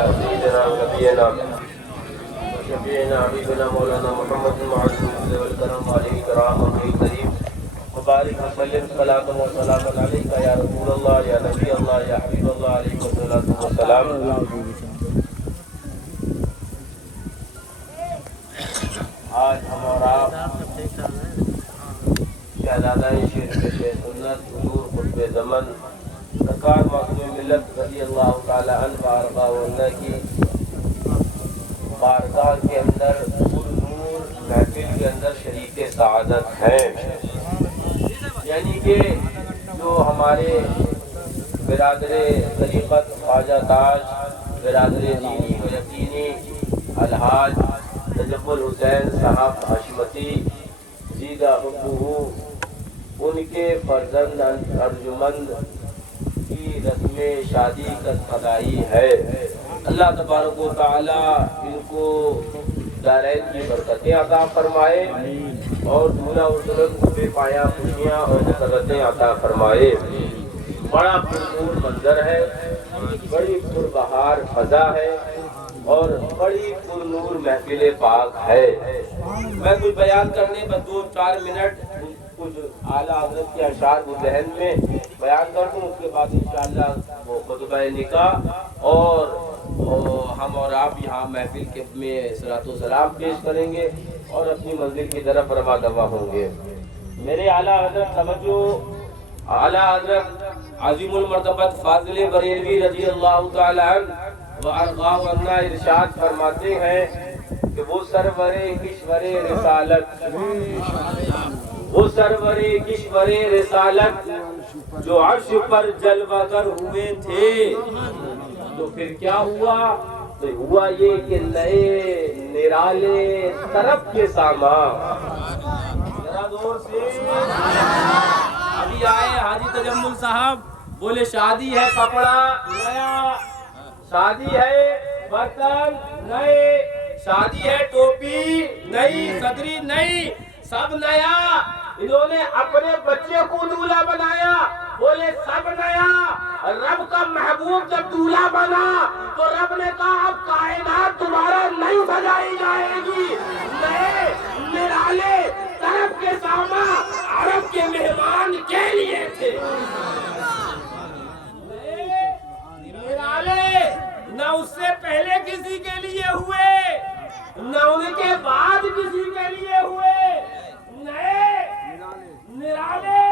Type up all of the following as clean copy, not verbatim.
على سيدنا ونبينا وشفيعنا حبيبنا مولانا محمد وعلى آله والكرام عليه کرام الكريم مبارك وسلم صلاة وسلام عليك يا رسول الله يا نبي الله يا حبيب الله عليه الصلاة والسلام. آج ہم اور آپ شہزادہ شیر سنت حضور قطب زمن سرکار معصوم ملت رضی اللہ تعالی عنہ وارضاہ عنہ کی بارگاہ کے اندر نور محفل کے اندر شریک سعادت ہیں. یعنی کہ جو ہمارے برادر طریقت خواجہ تاج برادر دینی و یقینی الحاج نجف الحسین صاحب ہاشمتی زیدہ حبہ ان کے فرزند ارجمند کی رسم شادی کا خدائی ہے. اللہ تبارک و تعالی ان کو دارین کی برکتیں عطا فرمائے اور دولہا و دلہن کو بے پایا خوشیاں اور مسرتیں عطا فرمائے. بڑا پرنور منظر ہے, بڑی پربہار فضا ہے اور بڑی پرنور محفل پاک ہے. میں کچھ بیان کرنے بس 2-4 منٹ کچھ اعلیٰ حضرت کے اشعار کو ذہن میں بیان کر دوں, اس کے بعد انشاءاللہ وہ خطبہ نکاح اور ہم اور آپ یہاں محفل کے میں صلاۃ و سلام پیش کریں گے اور اپنی منزل کی طرف رواں دوا ہوں گے. میرے اعلیٰ حضرت توجہ, اعلیٰ حضرت عظیم المرتبت فاضل بریلوی رضی اللہ تعالی عنہ وارضاہ عنہ ارشاد فرماتے ہیں کہ وہ سرور کشور رسالت, وہ سرور کشور رسالت جو عرش پر جلوہ گر ہوئے تھے, تو پھر کیا ہوا؟ تو ہوا یہ کہ نئے نرالے طرف کے ساما. ذرا زور سے ابھی آئے حاجی تجمل صاحب, بولے شادی ہے کپڑا نیا, شادی ہے برتن نئے, شادی ہے ٹوپی نئی, صدری نئی, سب نیا. انہوں نے اپنے بچے کو دولہا بنایا, بولے سب نیا. رب کا محبوب جب دولہا بنا تو رب نے کہا اب کائنات دوبارہ نہیں سجائی جائے گی. نئے نرالے طرف کے ساما عرب کے مہمان کے لیے تھے. نرالے نہ اس سے پہلے کسی کے لیے ہوئے نہ ان کے بعد کسی کے لیے ہوئے. نئے نرالے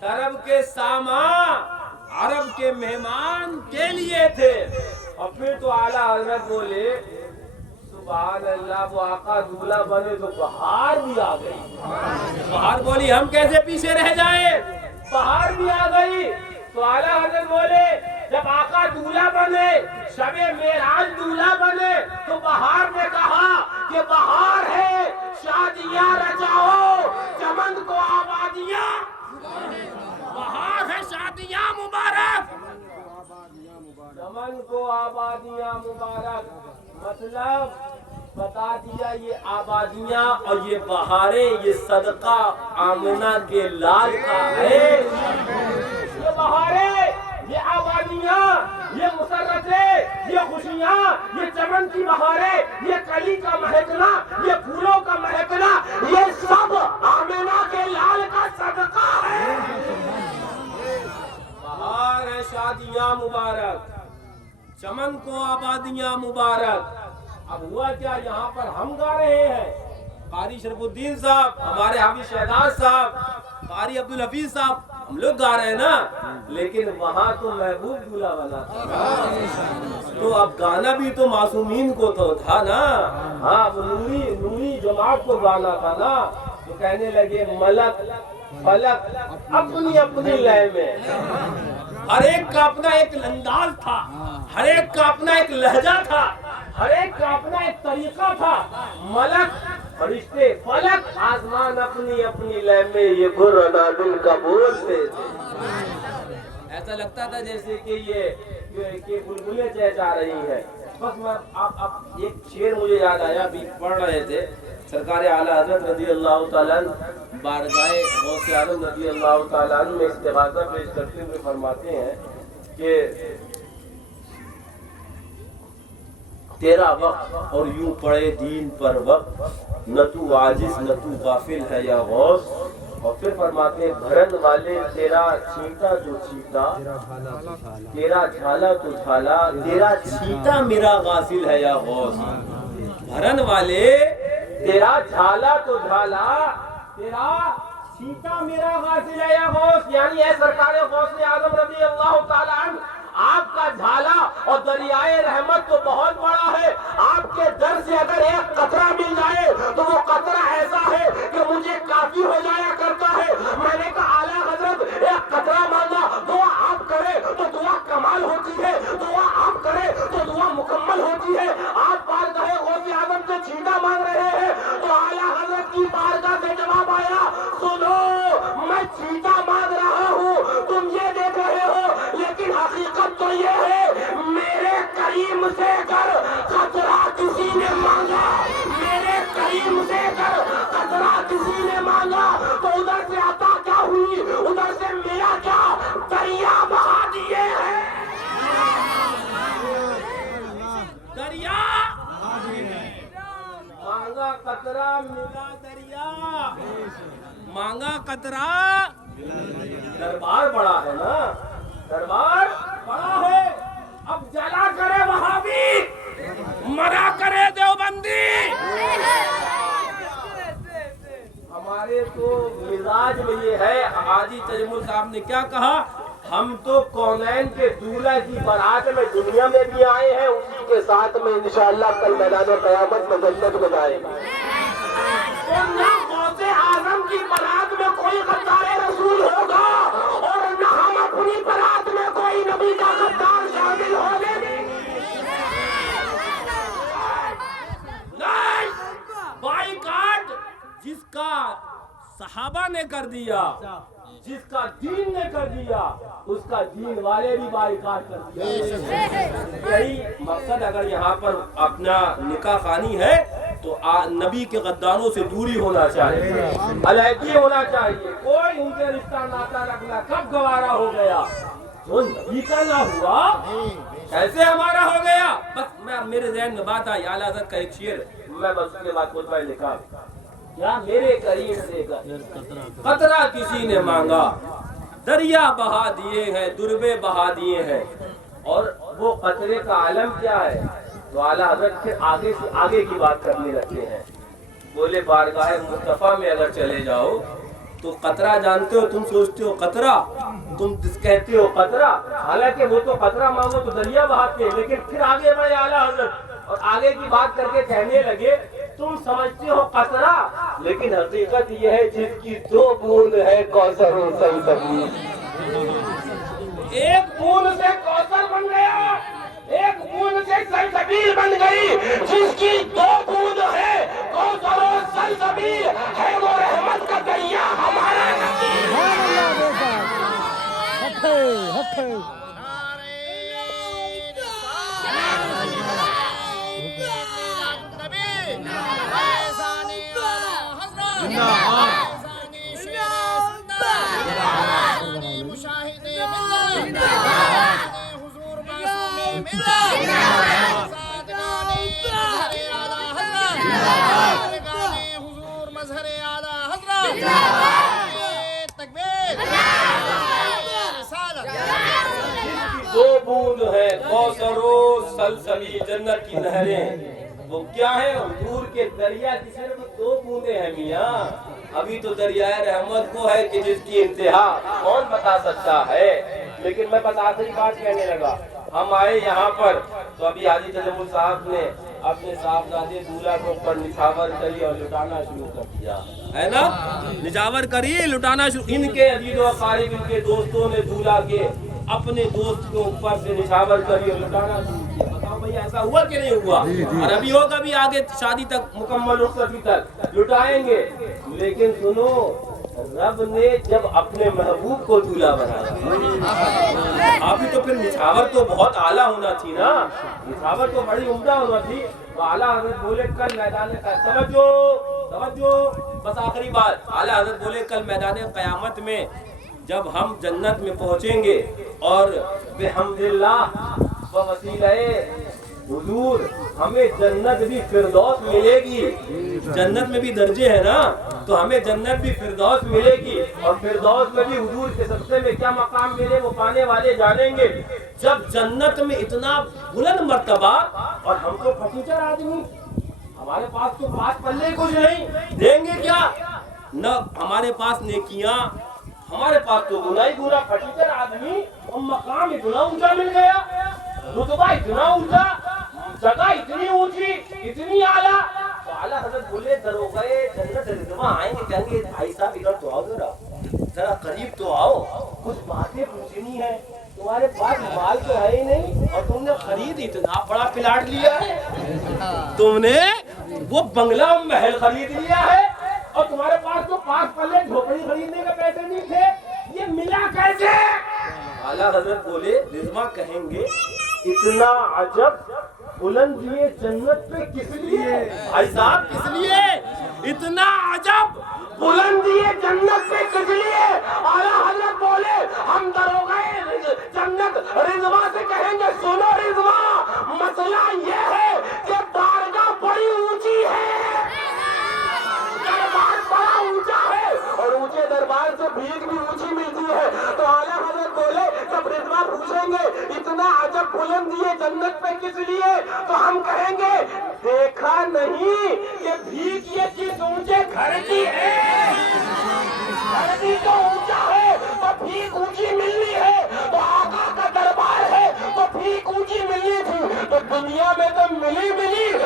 طرف کے سامان عرب کے مہمان کے لیے تھے. اور پھر تو اعلیٰ حضرت بولے سبحان اللہ, وہ آقا دولہا بنے تو بہار بھی آ گئی. بہار بولی ہم کیسے پیچھے رہ جائیں, بہار بھی آ گئی. تو اعلیٰ حضرت بولے جب آقا دولہا بنے, شب معراج دولہا بنے, تو بہار نے کہا کہ بہار ہے شادیاں رچاؤ چمن کو آبادیاں, بہار ہے شادیاں مبارک چمن کو آبادیاں مبارک. مطلب بتا دیا یہ آبادیاں اور یہ بہاریں یہ صدقہ آمنہ کے لال کا ہے. یہ بہاریں, یہ آبادیاں, یہ مسرتیں, یہ خوشیاں, یہ چمن کی بہاریں, یہ کلی کا مہکنا, یہ پھولوں کا مہکنا, یہ سب آمنہ کے لال کا صدقہ ہے. بہار ہے شادیاں مبارک, چمن کو آبادیاں مبارک. اب ہوا کیا, یہاں پر ہم گا رہے ہیں, قاری شرف الدین صاحب, ہمارے حافظ شہداد صاحب, قاری عبدالحفیظ صاحب, ہم لوگ گا رہے ہیں نا, لیکن وہاں تو محبوب دولہا بنا تھا. تو اب گانا بھی تو معصومین کو تو تھا نا. ہاں, نوری جماعت کو گانا تھا نا. تو کہنے لگے ملک فلک اپنی اپنی لے میں, ہر ایک کا اپنا ایک انداز تھا, ہر ایک کا اپنا ایک لہجہ تھا, ہر ایک کا اپنا ایک طریقہ تھا. ملک فرشتے, فلک آسمان اپنی اپنی لے میں یہ گر ادا دل کا بولتے تھے. ایسا لگتا تھا جیسے کہ یہ بلبلیں چہچا رہی ہیں. بس میں آپ ایک شعر مجھے یاد آیا, ابھی پڑھ رہے تھے. سرکار اعلیٰ حضرت رضی اللہ تعالیٰ بارگاہ غوث اعظم رضی اللہ تعالیٰ عنہ میں استغاثہ پیش کرتے ہوئے فرماتے ہیں کہ تیرا وقت اور یوں پڑے دین پر وقت، نہ تو عاجز نہ تو غافل ہے یا غوث۔ اور پھر فرماتے ہیں بھرن والے تیرا چھینٹا جو چھینٹا، تیرا جھالا تو جھالا، تیرا چھینٹا میرا غافل ہے یا غوث۔ بھرن والے تیرا جھالا تو جھالا، تیرا چھینٹا میرا غافل ہے یا غوث، یعنی اے سرکار غوث اعظم رضی اللہ تعالی عنہ، آپ کا جھالا اور دریائے رحمت تو بہت بڑا ہے، آپ کے در سے اگر ایک قطرہ مل جائے تو وہ قطرہ ایسا ہے کہ مجھے کافی ہو جایا کرتا ہے۔ میں نے کہا اعلیٰ حضرت ایک قطرہ مانگا، دعا آپ کرے تو دعا کمال ہوتی ہے، دعا آپ کرے تو دعا مکمل ہوتی ہے۔ آپ بارگاہ غوث اعظم سے چھینٹا مانگ رہے ہیں تو اعلیٰ حضرت کی بارگاہ سے جواب آیا، سنو میں چھینٹا مانگ رہا ہوں، تم یہ دیکھ رہے ہو، لیکن حقیقت تو یہ ہے میرے کریم سے اگر قطرہ کسی نے مانگا، میرے کریم سے اگر قطرہ کسی نے مانگا تو ادھر سے عطا کیا ہوئی، ادھر سے میرا کیا دریا بہا دیے ہیں، دریا مانگا قطرہ ملا دریا، مانگا قطرہ، دربار بڑا ہے نا، دربار بڑا ہے۔ اب جلا کرے وہابی، مرا کرے دیوبندی، ہمارے تو مزاج میں یہ ہے۔ حاجی تجمل صاحب نے کیا کہا، ہم تو کونین کے دولہا کی بارات میں دنیا میں بھی آئے ہیں، اسی کے ساتھ میں انشاءاللہ کل میدان قیامت میں جنت میں جائیں گے۔ نہ غوث اعظم کی بارات میں کوئی غدار رسول ہوگا اور نہ ہم اپنی بارات میں کوئی نبی کا غدار شامل ہونے دیں گے۔ نہیں، بائیکاٹ جس کا صحابہ نے کر دیا، جس کا دین نے کر دیا، اس کا دین والے بھی بائیکاٹ کر دیا۔ یہی مقصد، اگر یہاں پر اپنا نکاح خوانی ہے تو نبی کے غداروں سے دوری ہونا چاہیے، علیحدگی ہونا چاہیے، کوئی ان کے رشتہ ناتا رکھنا کب گوارا ہو گیا، جو نبی کا نہ ہوا کیسے ہمارا ہو گیا۔ بس میرے ذہن میں بات آئی، اعلیٰ حضرت کا ایک شعر، میں بس اس کے بعد خطبہ لکھا، کیا میرے کریم سے قطرہ کسی نے مانگا، دریا بہا دیے ہیں، دربے بہا دیے ہیں۔ اور وہ قطرے کا عالم کیا ہے، تو اعلیٰ حضرت پھر آگے سے آگے کی بات کرنے لگتے ہیں۔ بولے بارگاہ مصطفیٰ میں اگر چلے جاؤ تو قطرہ جانتے ہو، تم سوچتے ہو قطرہ، تم کہتے ہو قطرہ، حالانکہ وہ تو قطرہ مانگو تو دریا بہاتے ہیں، لیکن پھر آگے بڑھے اعلیٰ حضرت اور آگے کی بات کر کے کہنے لگے، تم سمجھتے ہو قطرہ، لیکن حقیقت یہ ہے جس کی دو بوند ہے کوثر و سلسبیل، ایک بوند سے کوثر بن گیا، ایک بوند سے سلسبیل بن گئی، جس کی دو بوند ہے کوثر و سلسبیل ہے، وہ رحمت کا دریا ہمارا نبی۔ دو بوند ہے کوثر و سلسبیل، جنت کی نہریں، وہ کیا ہے، حضور کے دریا کی صرف دو بوندیں ہیں میاں۔ ابھی تو دریائے رحمت کو ہے کہ جس کی انتہا کون بتا سکتا ہے، لیکن میں بس آخری بات کہنے لگا، ہم آئے یہاں پر تو ابھی حاجی تجمل صاحب نے اپنے صاحبزادے دولہا کے اوپر نچھاور کری اور لٹانا شروع کر دیا ہے نا، نچھاور کری لٹانا شروع، ان کے عزیز و اقارب، ان کے دوستوں نے دولہا کے اپنے دوست کے اوپر سے نچھاور کری اور لٹانا شروع کیا۔ بتاؤ بھائی ایسا ہوا کہ نہیں ہوا؟ اور ابھی ہوگا بھی، آگے شادی تک مکمل رخصتی تک لٹائیں گے۔ لیکن سنو، رب نے جب اپنے محبوب کو دولہا بنایا، ابھی تو پھر نچھاور تو بہت اعلیٰ ہونا تھی نا، نچھاور تو بڑی عمدہ ہونا تھی، تو اعلیٰ حضرت بولے کل میدان توجہ، بس آخری بات، اعلیٰ حضرت بولے کل میدان قیامت میں جب ہم جنت میں پہنچیں گے اور بحمد اللہ ووسیلہ حضور ہمیں جنت بھی فردوس ملے گی، جنت میں بھی درجے ہیں نا، تو ہمیں جنت بھی فردوس ملے گی، اور فردوس میں بھی حضور کے صدقے میں کیا مقام ملے وہ پانے والے جانیں گے۔ جب جنت میں اتنا بلند مرتبہ اور ہم تو پھٹیچر آدمی، ہمارے پاس تو پاس پلے کچھ نہیں، دیں گے کیا؟ نہ ہمارے پاس نیکیاں، ہمارے پاس تو گناہ ہی گناہ، پھٹیچر آدمی، اور مقام اتنا اونچا مل گیا، رتبہ اتنا اونچا، جگہ اتنی اونچی، اتنی اعلیٰ۔ تو اعلیٰ حضرت بولے دروغے جنت رضوان آئیں گے، کہیں گے بھائی صاحب ادھر تو آؤ، ذرا قریب تو آؤ، کچھ باتیں پوچھنی ہے، تمہارے پاس مال تو ہے ہی نہیں، اور تم نے خرید اتنا بڑا پلاٹ لیا ہے، تم نے وہ بنگلہ محل خرید لیا ہے، اور تمہارے پاس تو 5 پلے جھوپڑی خریدنے کے پیسے نہیں تھے، یہ ملا کیسے؟ اعلیٰ حضرت بولے رضوان کہیں گے اتنا عجب بلندی جنت پہ کس لیے؟ بھائی صاحب کس لیے اتنا عجب بلندی جنت پہ کس لیے؟ اعلیٰ حضرت بولے ہم دروغے جنت رضوان سے کہیں گے سنو رضوان، مسئلہ یہ ہے کہ بارگاہ بڑی اونچی ہے، دربار بڑا اونچا ہے، اور اونچے دربار سے بھیک بھی اونچی ملتی ہے۔ تو اعلیٰ حضرت بولے جب رضوان پوچھیں گے اتنا عجب بلندی ہے جنت پہ کس لیے، تو ہم کہیں گے دیکھا نہیں کہ بھیک یہ چیز اونچے گھر کی ہے، گھر بھی تو اونچا ہے تو بھیک اونچی ملنی ہے، تو آقا کا دربار ہے تو بھیک اونچی ملنی تھی، تو دنیا میں تو ملی،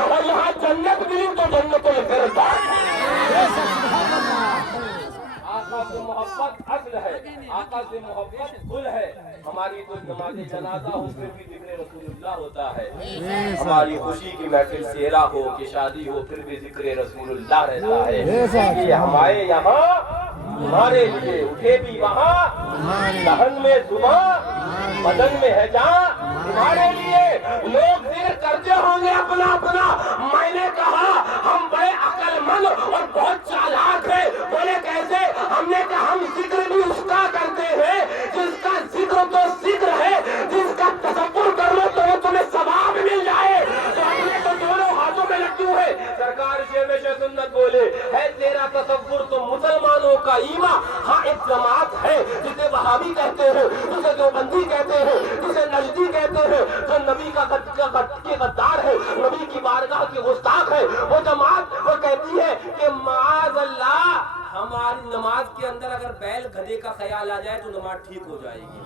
اور یہاں جنت ملی تو جنت الفردوس ہے۔ آقا سے محبت اصل ہے، آقا سے محبت کل ہے۔ ہماری تو نماز جنازہ ہو پھر بھی ذکر رسول اللہ ہوتا ہے، ہماری خوشی کی محفل سیرا ہو کہ شادی ہو پھر بھی ذکر رسول اللہ رہتا ہے۔ یہ ہمارے یہاں تمہارے لیے اٹھے بھی وہاں، دہن میں زباں بدن میں ہے جان، تمہارے لیے لوگ ذکر کرتے ہوں گے اپنا اپنا۔ میں نے کہا ہم بڑے عقل مند اور بہت چالاک ہیں، بولے کیسے؟ ہم نے کہا ہم ذکر بھی اس کا کرتے ہیں جس کا ذکر تو ذکر ہے، جس کا تصور کر لو تو وہ تمہیں ثواب مل جائے، تو ہم نے تو دونوں ہاتھوں میں لڈو ہے۔ سرکار شیخ سنت بولے ہے تیرا تصور تو مسلمانوں کا ایمان، ہاں ایک جماعت ہے جسے وہابی کہتے ہیں، جسے دیوبندی کہتے ہیں، جسے نجدی کہتے ہیں، جو نبی کا غدار ہے، نبی کی بارگاہ کی گستاخ ہے، وہ جماعت وہ کہتی ہے کہ معاذ اللہ ہماری نماز کے اندر اگر بیل گدھے کا خیال آ جائے تو نماز ٹھیک ہو جائے گی۔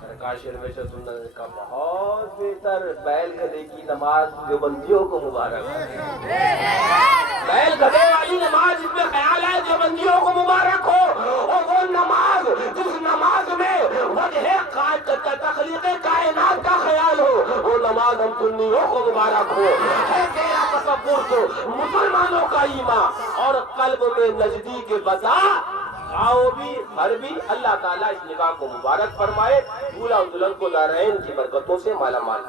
سرکار شیخ سنت کا بہت بہتر بیل گدھے کی نماز دیوبندیوں کو مبارک ہے، بیل گدھے والی نماز جس میں خیال ہے دیوبندیوں کو مبارک ہو، اور وہ نماز جس نماز میں وجہ تخلیق کائنات کا خیال ہو، وہ نماز ہم سنیوں کو مبارک ہو۔ ہے تیرا تصور تو مسلمانوں کا ایمان، اور قلب میں نجدی کے بسا آؤ بھی ہر بھی، اللہ تعالیٰ اس نکاح کو مبارک فرمائے، دولہا دلہن کو دارین کی برکتوں سے مالا مال